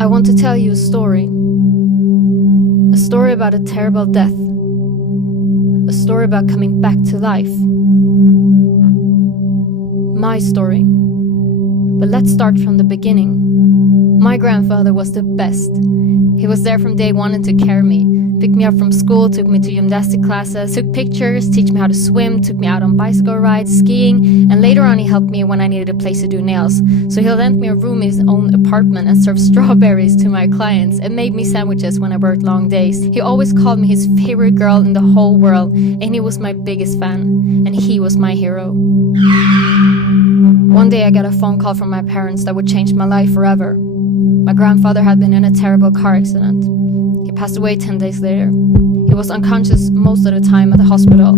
I want to tell you a story. A story about a terrible death. A story about coming back to life. My story. But let's start from the beginning. My grandfather was the best. He was there from day one and took care of me. Picked me up from school, took me to gymnastic classes, took pictures, teach me how to swim, took me out on bicycle rides, skiing, and later on he helped me when I needed a place to do nails. So he lent me a room in his own apartment and served strawberries to my clients and made me sandwiches when I worked long days. He always called me his favorite girl in the whole world, and he was my biggest fan, and he was my hero. One day I got a phone call from my parents that would change my life forever. My grandfather had been in a terrible car accident. He passed away 10 days later. He was unconscious most of the time at the hospital,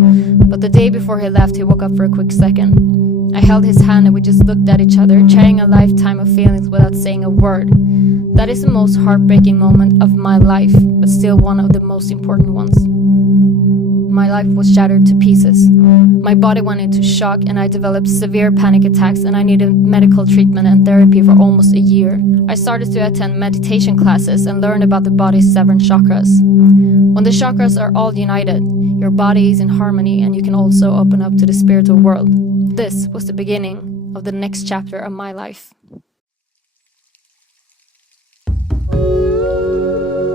but the day before he left, he woke up for a quick second. I held his hand and we just looked at each other, sharing a lifetime of feelings without saying a word. That is the most heartbreaking moment of my life, but still one of the most important ones. My life was shattered to pieces. My body went into shock and I developed severe panic attacks, and I needed medical treatment and therapy for almost a year. I started to attend meditation classes and learn about the body's 7 chakras. When the chakras are all united, your body is in harmony and you can also open up to the spiritual world. This was the beginning of the next chapter of my life.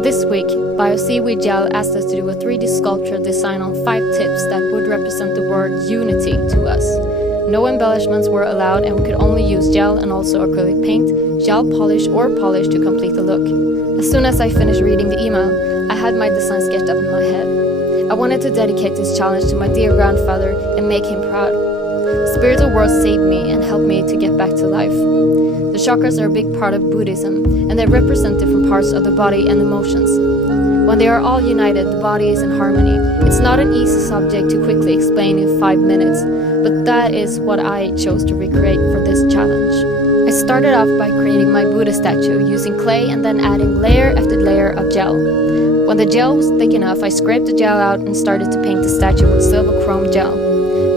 This week, Seaweed Gel asked us to do a 3D sculpture design on 5 tips that would represent the word unity to us. No embellishments were allowed, and we could only use gel and also acrylic paint, gel polish or polish to complete the look. As soon as I finished reading the email, I had my design sketched up in my head. I wanted to dedicate this challenge to my dear grandfather and make him proud. Spiritual world saved me and helped me to get back to life. The chakras are a big part of Buddhism, and they represent different parts of the body and emotions. When they are all united, the body is in harmony. It's not an easy subject to quickly explain in 5 minutes, but that is what I chose to recreate for this challenge. I started off by creating my Buddha statue using clay and then adding layer after layer of gel. When the gel was thick enough, I scraped the gel out and started to paint the statue with silver chrome gel.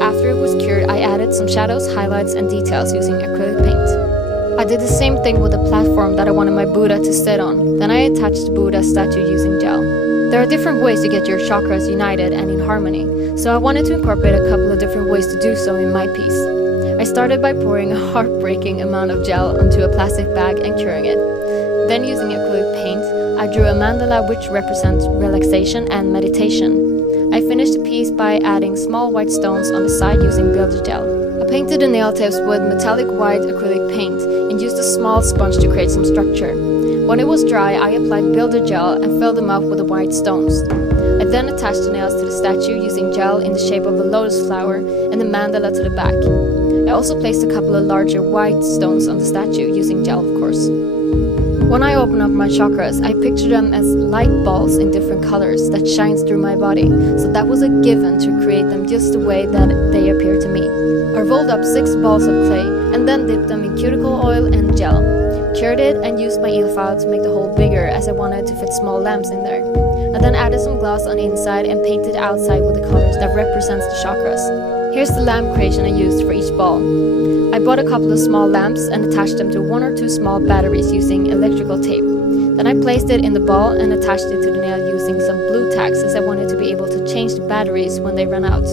After it was cured, I added some shadows, highlights, and details using acrylic paint. I did the same thing with the platform that I wanted my Buddha to sit on. Then I attached the Buddha statue using gel. There are different ways to get your chakras united and in harmony, so I wanted to incorporate a couple of different ways to do so in my piece. I started by pouring a heartbreaking amount of gel onto a plastic bag and curing it. Then using acrylic paint, I drew a mandala which represents relaxation and meditation. I finished the piece by adding small white stones on the side using builder gel. I painted the nail tips with metallic white acrylic paint and used a small sponge to create some structure. When it was dry, I applied builder gel and filled them up with the white stones. I then attached the nails to the statue using gel in the shape of a lotus flower and the mandala to the back. I also placed a couple of larger white stones on the statue using gel, of course. When I open up my chakras, I picture them as light balls in different colors that shines through my body, so that was a given to create them just the way that they appear to me. I rolled up 6 balls of clay and then dipped them in cuticle oil and gel, cured it and used my eel file to make the hole bigger as I wanted to fit small lamps in there. I then added some glass on the inside and painted outside with the colors that represents the chakras. Here's the lamp creation I used for each ball. I bought a couple of small lamps and attached them to 1 or 2 small batteries using electrical tape. Then I placed it in the ball and attached it to the nail using some blue tacks, as I wanted to be able to change the batteries when they ran out.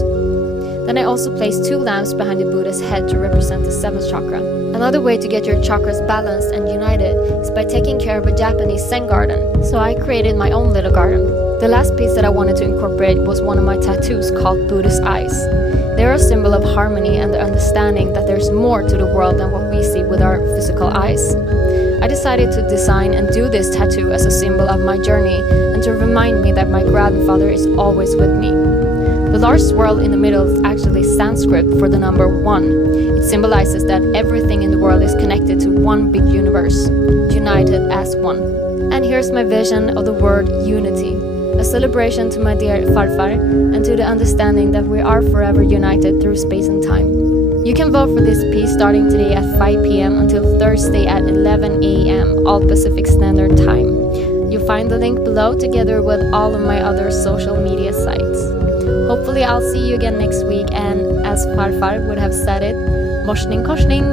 Then I also placed 2 lamps behind the Buddha's head to represent the 7th chakra. Another way to get your chakras balanced and united is by taking care of a Japanese Zen garden, so I created my own little garden. The last piece that I wanted to incorporate was one of my tattoos called Buddha's eyes. They're a symbol of harmony and the understanding that there's more to the world than what we see with our physical eyes. I decided to design and do this tattoo as a symbol of my journey and to remind me that my grandfather is always with me. The large swirl in the middle is actually Sanskrit for the number 1. It symbolizes that everything in the world is connected to one big universe, united as one. And here's my vision of the word unity. A celebration to my dear farfar and to the understanding that we are forever united through space and time. You can vote for this piece starting today at 5 p.m. until Thursday at 11 a.m. all Pacific Standard Time. You'll find the link below together with all of my other social media sites. Hopefully I'll see you again next week, and as farfar would have said it, morsning korsning!